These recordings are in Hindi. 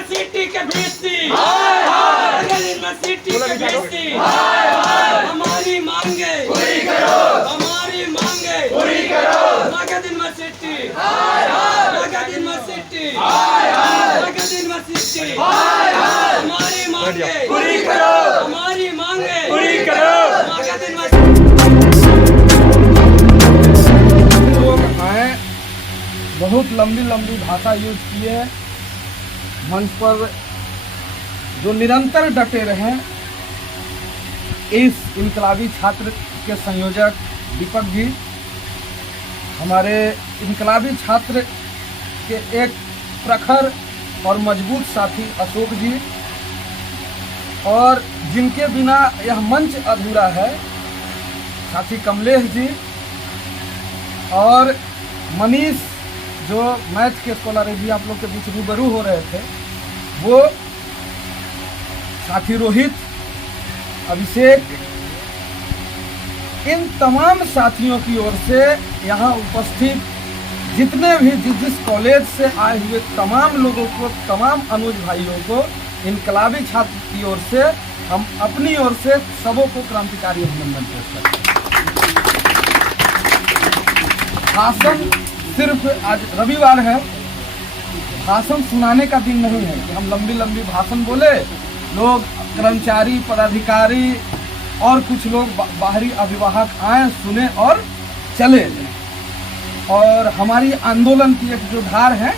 यूनिवर्सिटी के वीसी, अरगल यूनिवर्सिटी के वीसी, हमारी मांगे पूरी करो, हमारी मांगे पूरी करो। Magadh university, Magadh university, Magadh university, हमारी मांगे पूरी करो, हमारी मांगे पूरी करो। मगध यूनिवर्सिटी बहुत लंबी लंबी भाषा यूज किए, मंच पर जो निरंतर डटे रहे। इस इनकलाबी छात्र के संयोजक दीपक जी, हमारे इनकलाबी छात्र के एक प्रखर और मजबूत साथी अशोक जी, और जिनके बिना यह मंच अधूरा है साथी कमलेश जी, और मनीष जो मैथ के स्कॉलर भी आप लोग के बीच रूबरू हो रहे थे, वो साथी रोहित, अभिषेक, इन तमाम साथियों की ओर से यहाँ उपस्थित जितने भी जिस कॉलेज से आए हुए तमाम लोगों को, तमाम अनुज भाइयों को, इनकलाबी छात्र की ओर से हम अपनी ओर से सबों को क्रांतिकारी अभिनंदन पेश करते हैं। भाषण सिर्फ आज रविवार है, भाषण सुनाने का दिन नहीं है कि हम लंबी लंबी भाषण बोले, लोग कर्मचारी, पदाधिकारी और कुछ लोग बाहरी अभिभावक आए, सुने और चले। और हमारी आंदोलन की एक जो धार है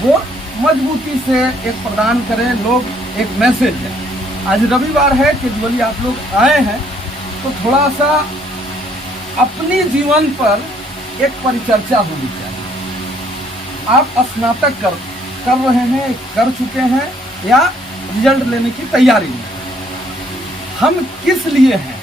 वो मजबूती से एक प्रदान करें, लोग एक मैसेज है। आज रविवार है, केजुअली आप लोग आए हैं तो थोड़ा सा अपनी जीवन पर एक परिचर्चा होनी चाहिए। आप स्नातक कर रहे हैं, कर चुके हैं, या रिजल्ट लेने की तैयारी में। हम किस लिए हैं,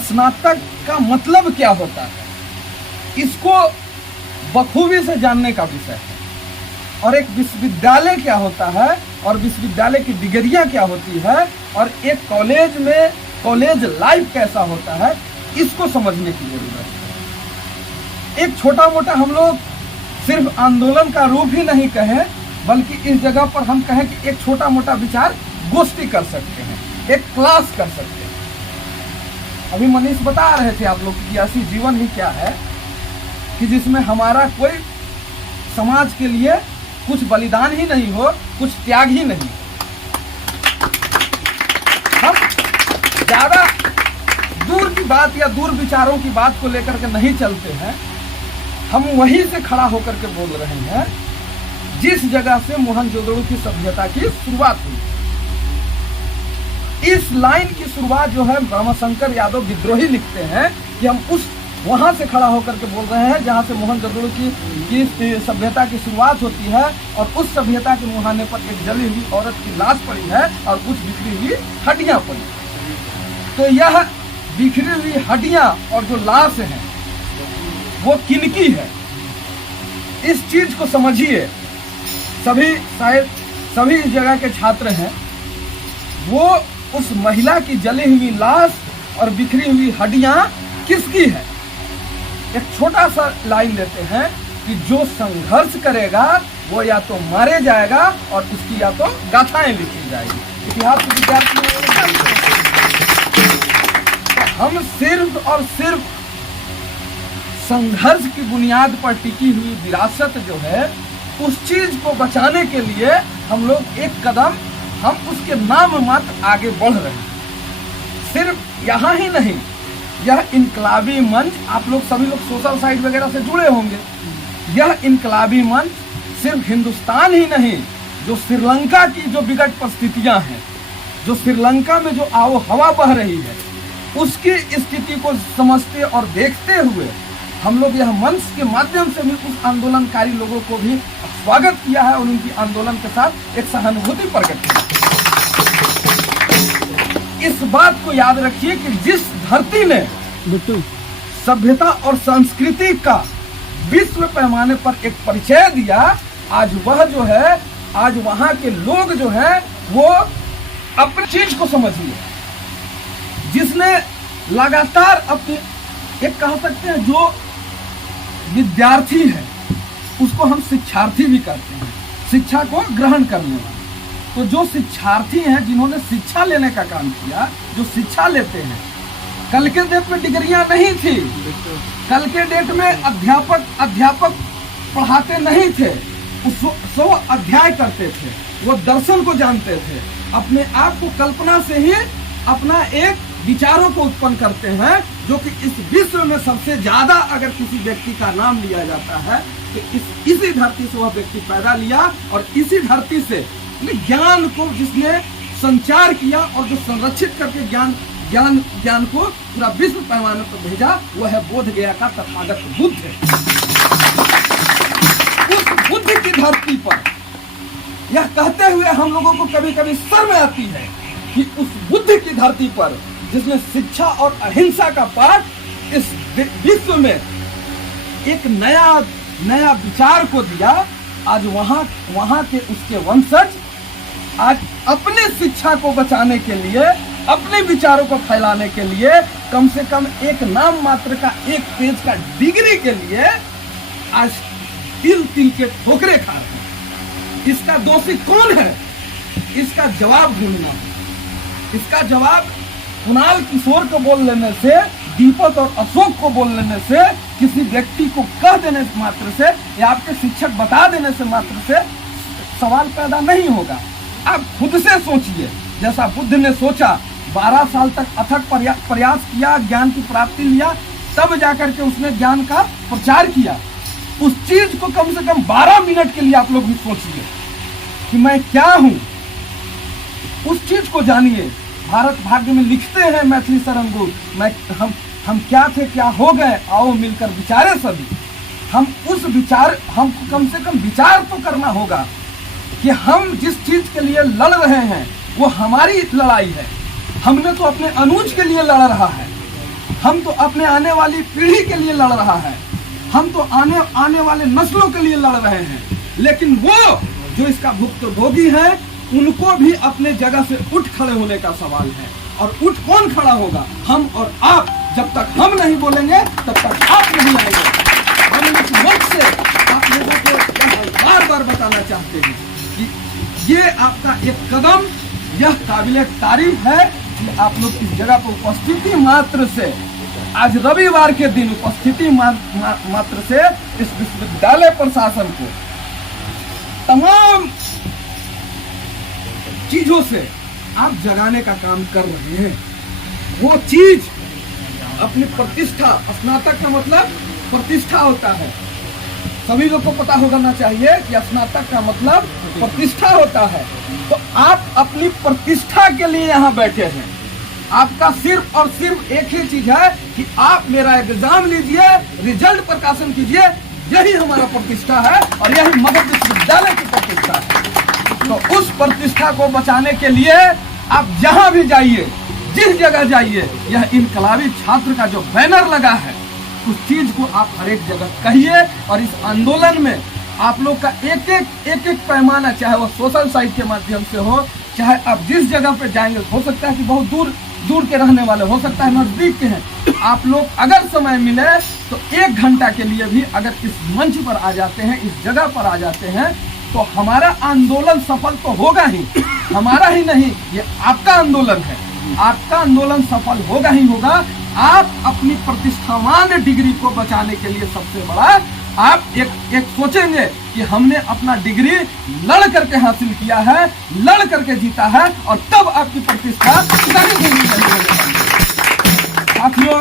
स्नातक का मतलब क्या होता है, इसको बखूबी से जानने का विषय है। और एक विश्वविद्यालय क्या होता है, और विश्वविद्यालय की डिग्रियां क्या होती है, और एक कॉलेज में कॉलेज लाइफ कैसा होता है, इसको समझने की जरूरत है। एक छोटा मोटा हम लोग सिर्फ आंदोलन का रूप ही नहीं कहें, बल्कि इस जगह पर हम कहें कि एक छोटा मोटा विचार गोष्ठी कर सकते हैं, एक क्लास कर सकते हैं। अभी मनीष बता रहे थे आप लोग की ऐसी जीवन ही क्या है कि जिसमें हमारा कोई समाज के लिए कुछ बलिदान ही नहीं हो, कुछ त्याग ही नहीं। हम ज्यादा दूर की बात या दूर विचारों की बात को लेकर के नहीं चलते हैं, हम वहीं से खड़ा होकर के बोल रहे हैं जिस जगह से मोहनजोदड़ो की सभ्यता की शुरुआत हुई। इस लाइन की शुरुआत जो है रामशंकर यादव विद्रोही लिखते हैं कि हम उस वहां से खड़ा होकर के बोल रहे हैं जहां से मोहनजोदड़ो की सभ्यता की शुरुआत होती है, और उस सभ्यता के मुहाने पर एक जली हुई औरत की लाश पड़ी है और कुछ बिखरी हुई हड्डियां पड़ी। तो यह बिखरी हुई हड्डियां और जो लाश है वो किनकी है, इस चीज को समझिए। सभी शायद सभी इस जगह के छात्र हैं, वो उस महिला की जली हुई लाश और बिखरी हुई हड्डियां किसकी है। एक छोटा सा लाइन लेते हैं कि जो संघर्ष करेगा वो या तो मारे जाएगा और उसकी या तो गाथाएं लिखी जाएगी। इतिहास के विद्यार्थी हम सिर्फ और सिर्फ संघर्ष की बुनियाद पर टिकी हुई विरासत जो है, उस चीज को बचाने के लिए हम लोग एक कदम हम उसके नाम मात्र आगे बढ़ रहे हैं। सिर्फ यहाँ ही नहीं, यह इनकलाबी मंच, आप लोग सभी लोग सोशल साइट वगैरह से जुड़े होंगे। यह इनकलाबी मंच सिर्फ हिंदुस्तान ही नहीं, जो श्रीलंका की जो विकट परिस्थितियां हैं, जो श्रीलंका में जो आओ हवा बह रही है, उसकी स्थिति को समझते और देखते हुए हम लोग यह मंच के माध्यम से भी उस आंदोलनकारी लोगों को भी स्वागत किया है और उनकी आंदोलन के साथ एक सहानुभूति प्रकट की। इस बात को याद रखिए कि जिस धरती ने सभ्यता और संस्कृति का विश्व पैमाने पर एक परिचय दिया, आज वह जो है, आज वहां के लोग जो है वो अपनी चीज को समझिए। जिसने लगातार अपने एक कह सकते हैं जो विद्यार्थी है उसको हम शिक्षार्थी भी कहते हैं, शिक्षा को ग्रहण करने वाला। तो जो शिक्षार्थी हैं, जिन्होंने शिक्षा लेने का काम किया, जो शिक्षा लेते हैं, कल के डेट में डिग्रियां नहीं थी, कल के डेट में अध्यापक पढ़ाते नहीं थे, वो अध्याय करते थे, वो दर्शन को जानते थे, अपने आप को कल्पना से ही अपना एक विचारों को उत्पन्न करते हैं, जो कि इस विश्व में सबसे ज्यादा अगर किसी व्यक्ति का नाम लिया जाता है तो इसी धरती से वह व्यक्ति पैदा लिया, और इसी धरती से ज्ञान को जिसने संचार किया और जो संरक्षित करके ज्ञान को पूरा विश्व पैमाने पर भेजा, वह है बोध गया का तथागत बुद्ध है। उस बुद्ध की धरती पर यह कहते हुए हम लोगों को कभी कभी शर्म आती है कि उस बुद्ध की धरती पर, जिसने शिक्षा और अहिंसा का पाठ इस विश्व में एक नया विचार को दिया, आज वहां के उसके वंशज आज अपनी शिक्षा को बचाने के लिए, अपने विचारों को फैलाने के लिए, कम से कम एक नाम मात्र का एक पेज का डिग्री के लिए आज तिल के ठोकरे खा रहे हैं। इसका दोषी कौन है? इसका जवाब ढूंढना है। इसका जवाब कुणाल किशोर को बोल लेने से, दीपक और अशोक को बोल लेने से, किसी व्यक्ति को कह देने से मात्र से, या आपके शिक्षक बता देने से मात्र से सवाल पैदा नहीं होगा। आप खुद से सोचिए, जैसा बुद्ध ने सोचा, 12 साल तक अथक प्रयास किया, ज्ञान की प्राप्ति लिया, तब जाकर के उसने ज्ञान का प्रचार किया। उस चीज को कम से कम 12 मिनट के लिए आप लोग भी सोचिए कि मैं क्या हूं। उस चीज को जानिए। भारत भाग्य में लिखते हैं मैथिली सरंगू, हम क्या थे क्या हो गए, आओ मिलकर विचारे सभी। हमको कम से कम विचार तो करना होगा कि हम जिस चीज के लिए लड़ रहे हैं वो हमारी लड़ाई है। हमने तो अपने अनुज के लिए लड़ रहा है, हम तो अपने आने वाली पीढ़ी के लिए लड़ रहा है, हम तो आने वाले नस्लों के लिए लड़ रहे हैं। लेकिन वो जो इसका भुक्तभोगी है, उनको भी अपने जगह से उठ खड़े होने का सवाल है। और उठ कौन खड़ा होगा? हम और आप। जब तक हम नहीं बोलेंगे तब तक आप नहीं आएंगे। हम इस मंच से आप लोगों को बार बार बताना चाहते हैं कि ये आपका एक कदम, यह काबिले तारीफ है कि आप लोग इस जगह पर उपस्थिति मात्र से, आज रविवार के दिन उपस्थिति मात्र से इस विश्वविद्यालय प्रशासन को तमाम चीजों से आप जगाने का काम कर रहे हैं। वो चीज अपनी प्रतिष्ठा, स्नातक का मतलब प्रतिष्ठा होता है, सभी लोग को पता होना चाहिए कि स्नातक का मतलब प्रतिष्ठा होता है। तो आप अपनी प्रतिष्ठा के लिए यहाँ बैठे हैं। आपका सिर्फ और सिर्फ एक ही चीज है कि आप मेरा एग्जाम लीजिए, रिजल्ट प्रकाशन कीजिए, यही हमारा प्रतिष्ठा है और यही मगध विश्वविद्यालय की प्रतिष्ठा है। तो उस प्रतिष्ठा को बचाने के लिए आप जहां भी जाइए, जिस जगह जाइए, यह इनकलाबी छात्र का जो बैनर लगा है, उस चीज को आप हर एक जगह कहिए। और इस आंदोलन में आप लोग का एक एक पैमाना, चाहे वो सोशल साइट के माध्यम से हो, चाहे आप जिस जगह पे जाएंगे, हो सकता है कि बहुत दूर के रहने वाले, हो सकता है नजदीक के हैं, आप लोग अगर समय मिले तो 1 घंटा के लिए भी अगर इस मंच पर आ जाते हैं, इस जगह पर आ जाते हैं, तो हमारा आंदोलन सफल तो होगा ही। हमारा ही नहीं, ये आपका आंदोलन है। आपका आंदोलन सफल होगा ही होगा। आप अपनी प्रतिष्ठावान डिग्री को बचाने के लिए सबसे बड़ा आप एक सोचेंगे कि हमने अपना डिग्री लड़ करके हासिल किया है, लड़ करके जीता है, और तब आपकी प्रतिष्ठा साथियों।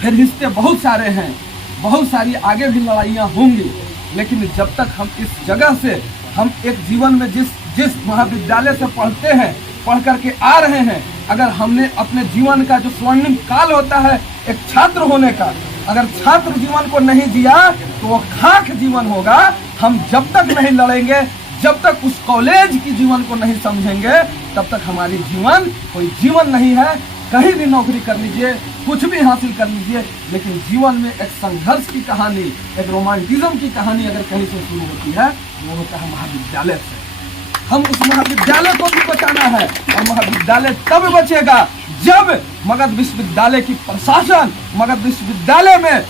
फिर रिश्ते बहुत सारे हैं, बहुत सारी आगे भी लड़ाइयाँ होंगी, लेकिन जब तक हम इस जगह से, हम एक जीवन में जिस महाविद्यालय से पढ़ते हैं, पढ़ करके आ रहे हैं, अगर हमने अपने जीवन का जो स्वर्णिम काल होता है एक छात्र होने का, अगर छात्र जीवन को नहीं जिया तो वो खाक जीवन होगा। हम जब तक नहीं लड़ेंगे, जब तक उस कॉलेज की जीवन को नहीं समझेंगे, तब तक हमारी जीवन कोई जीवन नहीं है। कहीं भी नौकरी कर लीजिए, कुछ भी हासिल कर लीजिए, लेकिन जीवन में एक संघर्ष की कहानी, एक रोमांटिज्म की कहानी अगर कहीं से शुरू होती है, वो होता है महाविद्यालय से। हम उस महाविद्यालय को भी बचाना है, और महाविद्यालय तब बचेगा जब मगध विश्वविद्यालय की प्रशासन, मगध विश्वविद्यालय में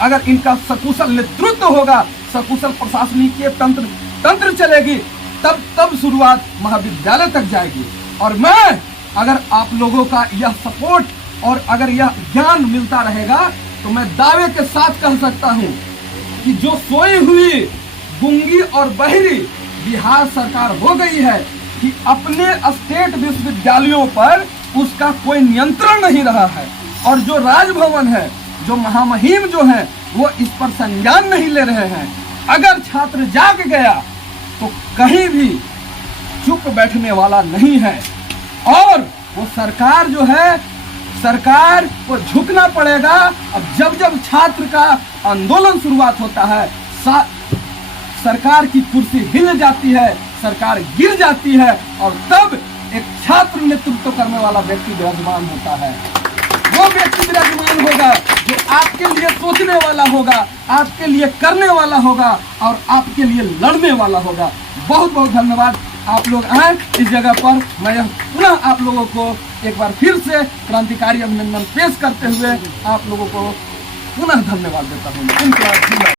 अगर इनका सकुशल नेतृत्व होगा, सकुशल प्रशासनिक तंत्र चलेगी, तब शुरुआत महाविद्यालय तक जाएगी। और मैं अगर आप लोगों का यह सपोर्ट और अगर यह ज्ञान मिलता रहेगा तो मैं दावे के साथ कह सकता हूं कि जो सोई हुई गूंगी और बहिरी बिहार सरकार हो गई है कि अपने स्टेट विश्वविद्यालयों पर उसका कोई नियंत्रण नहीं रहा है। और जो राजभवन है, जो महामहिम जो है, वो इस पर संज्ञान नहीं ले रहे हैं। अगर छात्र जाग गया तो कहीं भी चुप बैठने वाला नहीं है। और वो सरकार जो है, सरकार को झुकना पड़ेगा। अब जब जब छात्र का आंदोलन शुरुआत होता है, सरकार की कुर्सी हिल जाती है, सरकार गिर जाती है और तब एक छात्र नेतृत्व करने वाला व्यक्ति विराजमान होता है। वो व्यक्ति विराजमान होगा जो आपके लिए सोचने वाला होगा, आपके लिए करने वाला होगा और आपके लिए लड़ने वाला होगा। बहुत बहुत धन्यवाद, आप लोग आए इस जगह पर। मैं पुनः आप लोगों को एक बार फिर से क्रांतिकारी अभिनंदन पेश करते हुए आप लोगों को पुनः धन्यवाद देता हूँ।